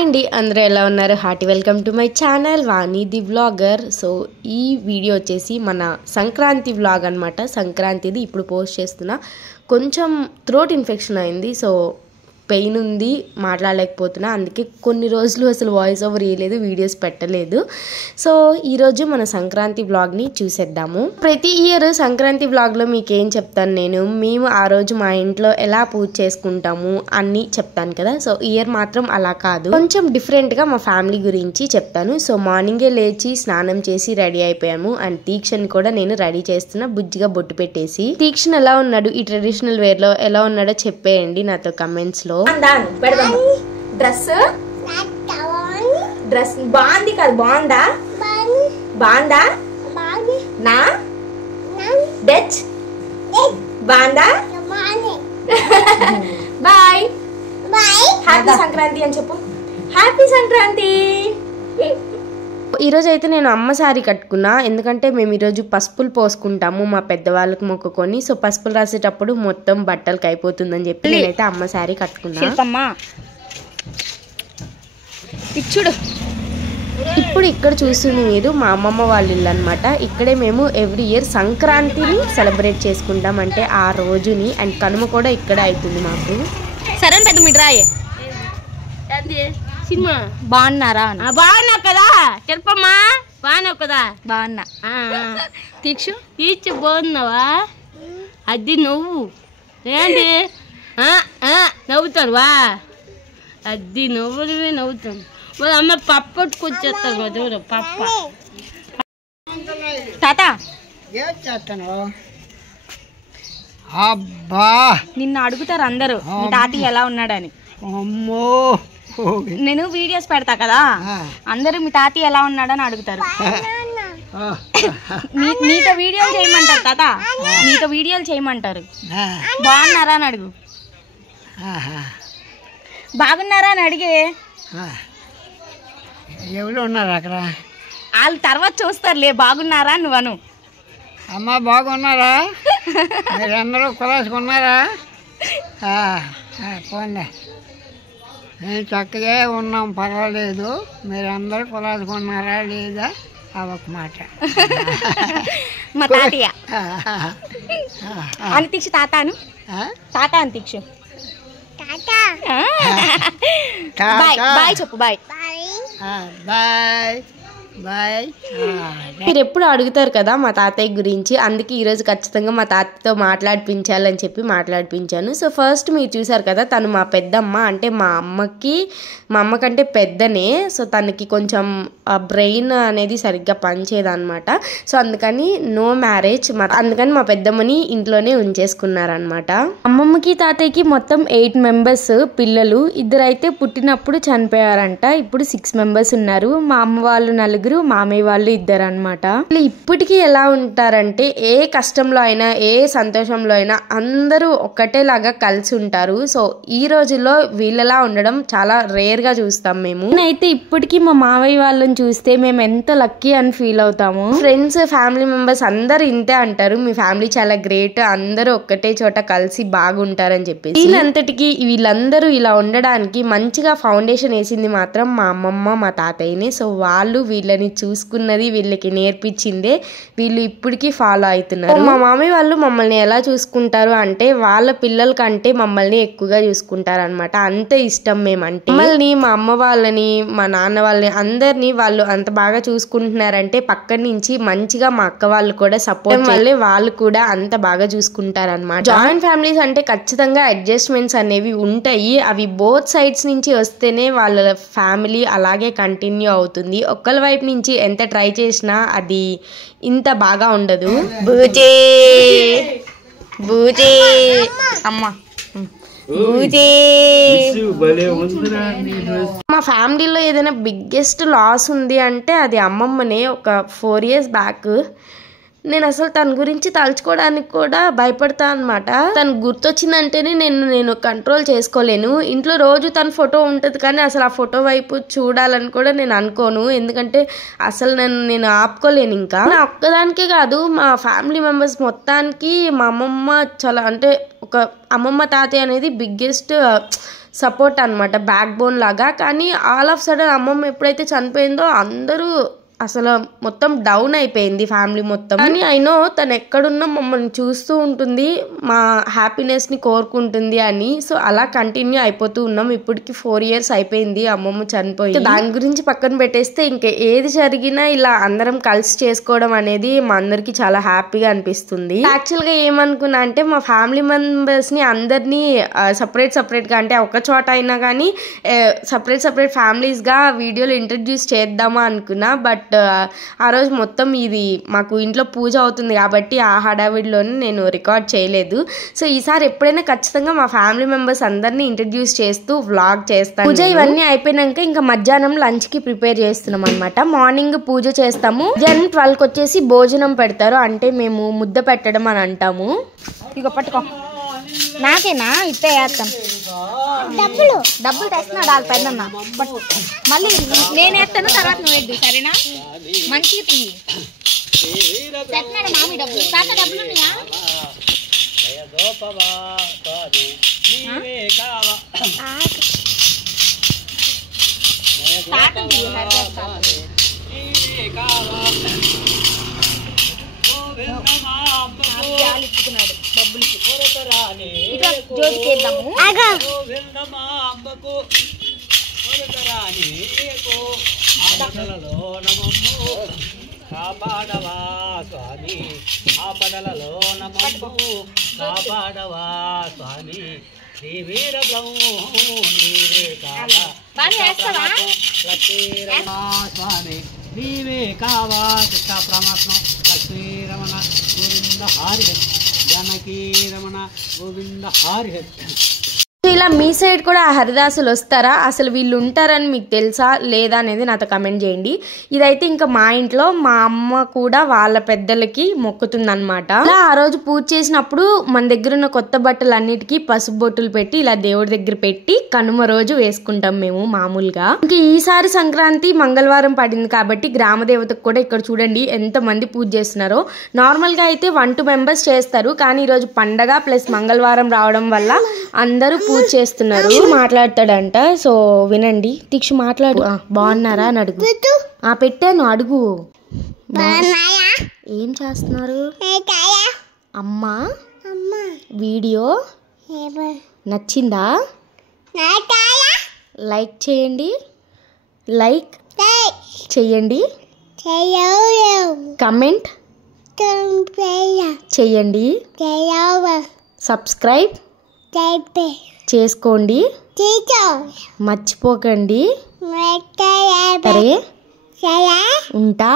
అండి అందరూ ఎలా ఉన్నారు? Hearty welcome to my channel Vani the vlogger. So ఈ వీడియో వచ్చేసి మన సంక్రాంతి వ్లాగ్ అనమాట. సంక్రాంతిది ఇప్పుడు పోస్ట్ చేస్తున్నా. కొంచెం థ్రోట్ ఇన్ఫెక్షన్ అయింది, సో పెయిన్ ఉంది, మాట్లాడలేకపోతున్నా. అందుకే కొన్ని రోజులు అసలు వాయిస్ ఓవర్ ఇవ్వలేదు, వీడియోస్ పెట్టలేదు. సో ఈరోజు మన సంక్రాంతి వ్లాగ్ని చూసేద్దాము. ప్రతి ఇయర్ సంక్రాంతి వ్లాగ్లో మీకు ఏం చెప్తాను నేను, మేము ఆ రోజు మా ఇంట్లో ఎలా పూజ చేసుకుంటాము అన్నీ చెప్తాను కదా. సో ఇయర్ మాత్రం అలా కాదు, కొంచెం డిఫరెంట్గా మా ఫ్యామిలీ గురించి చెప్తాను. సో మార్నింగే లేచి స్నానం చేసి రెడీ అయిపోయాము. అండ్ తీక్షని కూడా నేను రెడీ చేస్తున్నా, బుజ్జిగా బొట్టు పెట్టేసి. తీక్షణ ఎలా ఉన్నాడు ఈ ట్రెడిషనల్ వేర్లో, ఎలా ఉన్నాడో చెప్పేయండి నాతో కమెంట్స్ లో. డ్రెస్ డ్రెస్ బాగుంది కదా, బాగుందా బాగుందా నా డచ్ బాగుందా? బాయ్ హ్యాపీ సంక్రాంతి అని చెప్పు. హ్యాపీ సంక్రాంతి. ఈరోజు అయితే నేను అమ్మ శారీ కట్టుకున్నా, ఎందుకంటే మేము ఈరోజు పసుపులు పోసుకుంటాము మా పెద్దవాళ్ళకి మొక్కుకొని. సో పసుపులు రాసేటప్పుడు మొత్తం బట్టలకి అయిపోతుందని చెప్పి నేనైతే అమ్మ శారీ కట్టుకున్నా. చూడు, ఇప్పుడు ఇక్కడ చూస్తుంది మీరు మా అమ్మమ్మ వాళ్ళ ఇల్లు అనమాట. ఇక్కడే మేము ఎవ్రీ ఇయర్ సంక్రాంతిని సెలబ్రేట్ చేసుకుంటాం, అంటే ఆ రోజుని. అండ్ కనుమ కూడా ఇక్కడే అవుతుంది మాకు. సరే పెద్ద మీరు రాయే సినిమా బాగున్నారా? బాగున్నా కదా, చెప్పమ్మా. బాగున్నావు కదా? బాగున్నా. తీక్షు బాగున్నావా? అది నువ్వు ఏంటి నవ్వుతారు వా, అది నువ్వునే నవ్వుతాను. మరి అమ్మ పప్పట్టుకొచ్చేస్తాను కదా పప్ప. తాత అబ్బా నిన్ను అడుగుతారు అందరూ మీ తాతయ్య ఎలా ఉన్నాడని. అమ్మో, నేను వీడియోస్ పెడతా కదా, అందరూ మీ తాతయ్య ఎలా ఉన్నాడని అడుగుతారు. నీతో వీడియోలు చేయమంటారు తాత, నీతో వీడియోలు చేయమంటారు. బాగున్నారా అని అడుగు. బాగున్నారా అని అడిగే. ఎవరు ఉన్నారు అక్కడ? వాళ్ళు తర్వాత చూస్తారులే, బాగున్నారా నువ్వను. అమ్మ బాగున్నారా? మీరందరూ కులాసుకున్నారా? పోండి, మేము చక్కగా ఉన్నాం, పర్వాలేదు. మీరందరూ కులాసుకున్నారా లేదా ఒక మాట. మా తాతయ్య అంతీక్ష తాతాను, తాత అంతీక్ష బాయ్ చెప్పు. Bye bye bye. మీరు ఎప్పుడు అడుగుతారు కదా మా తాతయ్య గురించి, అందుకే ఈరోజు ఖచ్చితంగా మా తాతయ్యతో మాట్లాడిపించాలని చెప్పి మాట్లాడిపించాను. సో ఫస్ట్ మీరు చూసారు కదా, తను మా పెద్దమ్మ, అంటే మా అమ్మ కంటే పెద్దనే. సో తనకి కొంచెం బ్రెయిన్ అనేది సరిగ్గా పనిచేయదన్నమాట. సో అందుకని నో మ్యారేజ్, అందుకని మా పెద్దమ్మని ఇంట్లోనే ఉంచేసుకున్నారనమాట. అమ్మమ్మకి తాతయ్యకి మొత్తం 8 మెంబర్స్ పిల్లలు. 2 అయితే పుట్టినప్పుడు చనిపోయారంట, ఇప్పుడు 6 మెంబర్స్ ఉన్నారు. మా అమ్మ వాళ్ళు 4, మామయ్య వాళ్ళు 2 అనమాట. ఇప్పటికీ ఎలా ఉంటారంటే ఏ కష్టంలో అయినా ఏ సంతోషంలో అయినా అందరూ ఒక్కటేలాగా కలిసి ఉంటారు. సో ఈ రోజుల్లో వీళ్ళలా ఉండడం చాలా రేర్ గా చూస్తాం మేము. నేనైతే ఇప్పటికీ మా మామయ్య వాళ్ళని చూస్తే మేము ఎంత లక్కీ అని ఫీల్ అవుతాము. ఫ్రెండ్స్, ఫ్యామిలీ మెంబర్స్ అందరు ఇంతే అంటారు, మీ ఫ్యామిలీ చాలా గ్రేట్, అందరూ ఒక్కటే చోట కలిసి బాగుంటారని చెప్పి. దీనంతటికి వీళ్ళందరూ ఇలా ఉండడానికి మంచిగా ఫౌండేషన్ వేసింది మాత్రం మా అమ్మమ్మ మా తాతయ్యనే. సో వాళ్ళు వీళ్ళని చూసుకున్నది, వీళ్ళకి నేర్పించిందే వీళ్ళు ఇప్పటికీ ఫాలో అవుతున్నారు. మా మామయ్య వాళ్ళు మమ్మల్ని ఎలా చూసుకుంటారు అంటే వాళ్ళ పిల్లల కంటే మమ్మల్ని ఎక్కువగా చూసుకుంటారు అనమాట. అంత ఇష్టం మేమంటే. మమ్మల్ని, మా అమ్మ వాళ్ళని, మా నాన్న వాళ్ళని అందరినీ వాళ్ళు అంత బాగా చూసుకుంటున్నారంటే పక్కన నుంచి మంచిగా మా అక్క వాళ్ళు కూడా సపోర్ట్ వల్లే వాళ్ళు కూడా అంత బాగా చూసుకుంటారు అనమాట. జాయింట్ ఫ్యామిలీస్ అంటే ఖచ్చితంగా అడ్జస్ట్మెంట్స్ అనేవి ఉంటాయి, అవి బోత్ సైడ్స్ నుంచి వస్తేనే వాళ్ళ ఫ్యామిలీ అలాగే కంటిన్యూ అవుతుంది. ఒక్కళ్ళ వైపు నుంచి ఎంత ట్రై చేసినా అది ఇంత బాగా ఉండదు. బూజే బూజే అమ్మ బూజే. మా ఫ్యామిలీలో ఏదైనా బిగ్గెస్ట్ లాస్ ఉంది అంటే అది అమ్మమ్మనే. ఒక 4 years బ్యాక్ నేను అసలు తన గురించి తలుచుకోవడానికి కూడా భయపడతా అనమాట. తను గుర్తొచ్చిందంటేనే నేను కంట్రోల్ చేసుకోలేను. ఇంట్లో రోజు తన ఫోటో ఉంటుంది కానీ అసలు ఆ ఫోటో వైపు చూడాలని కూడా నేను అనుకోను. ఎందుకంటే అసలు నేను ఆపుకోలేను. ఇంకా నా ఒక్కదానికే కాదు, మా ఫ్యామిలీ మెంబర్స్ మొత్తానికి మా అమ్మమ్మ చాలా అంటే ఒక అమ్మమ్మ తాతయ్య అనేది బిగ్గెస్ట్ సపోర్ట్ అనమాట, బ్యాక్ బోన్ లాగా. కానీ ఆల్ ఆఫ్ సడన్ అమ్మమ్మ ఎప్పుడైతే చనిపోయిందో అందరూ అసలు మొత్తం డౌన్ అయిపోయింది ఫ్యామిలీ మొత్తం. కానీ అయినో తను ఎక్కడున్నా మమ్మల్ని చూస్తూ ఉంటుంది, మా హ్యాపీనెస్ని కోరుకుంటుంది అని. సో అలా కంటిన్యూ అయిపోతూ ఉన్నాం. ఇప్పటికి 4 years అయిపోయింది అమ్మమ్మ చనిపోయి. దాని గురించి పక్కన పెట్టేస్తే ఇంకా ఏది జరిగినా ఇలా అందరం కలిసి చేసుకోవడం అనేది మా అందరికి చాలా హ్యాపీగా అనిపిస్తుంది. యాక్చువల్గా ఏమనుకున్నా అంటే మా ఫ్యామిలీ మెంబర్స్ని అందరినీ సపరేట్గా అంటే ఒక చోట అయినా కానీ సపరేట్ ఫ్యామిలీస్గా వీడియోలు ఇంట్రడ్యూస్ చేద్దామా అనుకున్నా. బట్ ఆ రోజు మొత్తం ఇది మాకు ఇంట్లో పూజ అవుతుంది కాబట్టి ఆ హడావిడిలోనే నేను రికార్డ్ చేయలేదు. సో ఈసారి ఎప్పుడైనా ఖచ్చితంగా మా ఫ్యామిలీ మెంబర్స్ అందరినీ ఇంట్రడ్యూస్ చేస్తూ వ్లాగ్ చేస్తాను. పూజ ఇవన్నీ అయిపోయినాక ఇంకా మధ్యాహ్నం లంచ్కి ప్రిపేర్ చేస్తున్నాం అనమాట. మార్నింగ్ పూజ చేస్తాము, మధ్యాహ్నం 12కి వచ్చేసి భోజనం పెడతారు, అంటే మేము ముద్ద పెట్టడం అని అంటాము. ఇక పట్టుకో, నాకేనా ఇట్టే వేస్తాను. డబ్బులు తెస్తున్నాడు వాళ్ళ పెద్దన్న, బట్ మళ్ళీ నేను వేస్తాను, తర్వాత నువ్వు వేద్దు, సరేనా? మంచిగా తీయి. తెస్తున్నాడు మామి డబ్బులు. తాత డబ్బులు ఉన్నాయా? తాత ఇచ్చుకున్నాడు డబ్బులకి. ఇట్లా జ్యోతికి వేద్దాము. కాపాడవా స్వామి ఆపదలలో నమో కాపాడవా స్వామి శ్రీ వీర స్వామి నీవే కావా కృష్ణ పరమాత్మ లక్ష్మీ రమణ గోవింద హారి జానకీ రమణ గోవింద హారి. ఇలా మీ సైడ్ కూడా హరిదాసులు వస్తారా? అసలు వీళ్ళు ఉంటారని మీకు తెలుసా లేదా అనేది నాతో కమెంట్ చేయండి. ఇదైతే ఇంకా మా ఇంట్లో మా అమ్మ కూడా వాళ్ళ పెద్దలకి మొక్కుతుంది అనమాట. ఇలా ఆ రోజు పూజ చేసినప్పుడు మన దగ్గర ఉన్న కొత్త బట్టలు అన్నిటికీ పసుపు బొట్టులు పెట్టి ఇలా దేవుడి దగ్గర పెట్టి కనుమ రోజు వేసుకుంటాం మేము మామూలుగా. ఇంకా ఈసారి సంక్రాంతి మంగళవారం పడింది కాబట్టి గ్రామ దేవతకు కూడా ఇక్కడ చూడండి ఎంత మంది పూజ చేస్తున్నారో. నార్మల్గా అయితే 1-2 members చేస్తారు, కానీ ఈరోజు పండగ ప్లస్ మంగళవారం రావడం వల్ల అందరూ పూజ చేస్తున్నారు. మాట్లాడతాడంట, సో వినండి. దీక్ష మాట్లాడు. బాగున్నారా అని అడుగు. పెట్టాను, అడుగు. ఏం చేస్తున్నారు? అమ్మా వీడియో నచ్చిందా? లైక్ చేయండి, లైక్ చేయండి, కమెంట్ చేయండి, సబ్స్క్రైబ్ చేసుకోండి, మర్చిపోకండి. సరే ఉంటా.